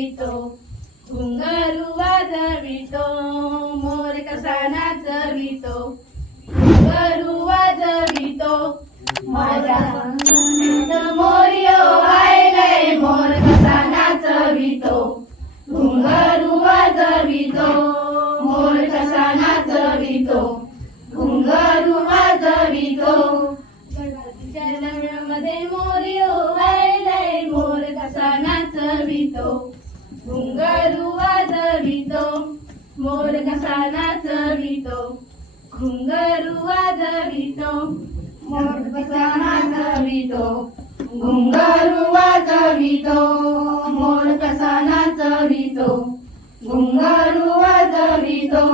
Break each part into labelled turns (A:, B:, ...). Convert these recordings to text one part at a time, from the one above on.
A: करीतो घुंगरू वाजवितो मोर कसा नाचवितो घुंगरू वाजवितो. माझा मोर्य आयलाय मोर कसा नाचवितो घुंगरू वाजवितो मोर कसा नाचवितो घुंगरू वाजवितो. मध्ये मोर्य आयलाय मोर कसा नाचवितो. घुंगरू वाजवितो मोर कसा नाचवितो घुंगरू वाजवितो मोर कसा नाचवितो घुंगरू वाजवितो मोर कसा नाचवितो घुंगरू वाजवितो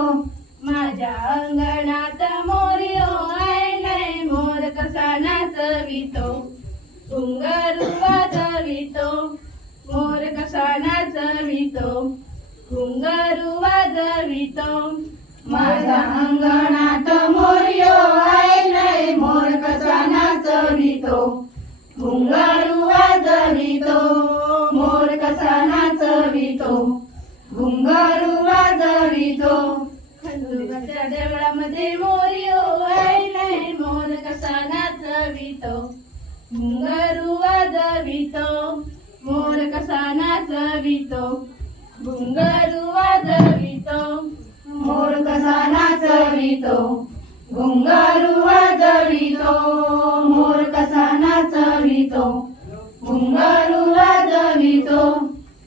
A: माझ्या अंगणात मोरयो आहे मोर कसाना नाचवितो घुंगरू वाजवितो मोर कसाना नाचवितो घुंगरू वाजवितो माझ्या अंगणात मोरयो आयलाय मोर कसा नाचवितो घुंगरू वाजवितो मोर कसा नाचवितो घुंगरू वाजवितो खंडोबाच्या देवळामध्ये मोरयो आयलाय मोर कसा नाचवितो घुंगरू वाजवितो मोर कसा नाचवितो घुंगरू वाजवितो. मोर कसा नाचवितो घुंगरू वाजवितो. मोर कसा नाचवितो घुंगरू वाजवितो.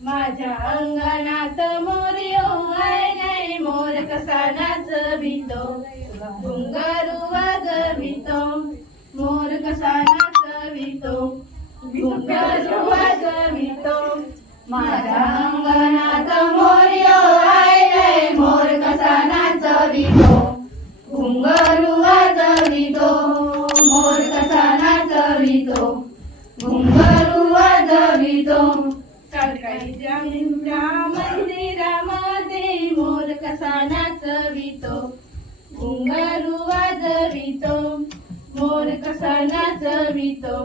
A: माझ्या अंगणात मोरयो मोर कसा नाचवितो घुंगरू वाजवितो. मोर कसा नाचवितो घुंगरू वाजवितो. अंगणात मोर कसा नाचवितो? घुंगरू वाजवितो मोर कसा नाचवितो? घुंगरू वाजवितो मंदिरामध्ये मोर कसा नाचवितो? घुंगरू वाजवितो मोर कसा नाचवितो?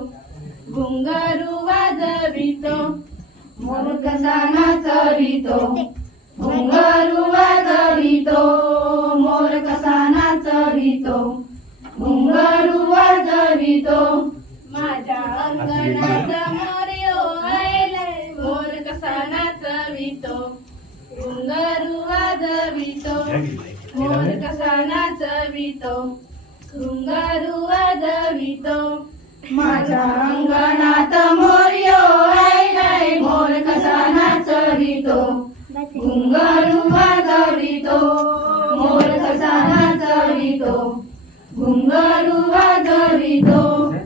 A: घुंगरू वाजवितो मोर कसा नाचवितो घुंगरू वाजवितो मोर कसा नाचवितो घुंगरू वाजवितो माझ्या अंगणात मोरयो आयलाय मोर कसा नाचवितो घुंगरू वाजवितो मोर कसा नाचवितो घुंगरू वाजवितो माझ्या अंगणात मोर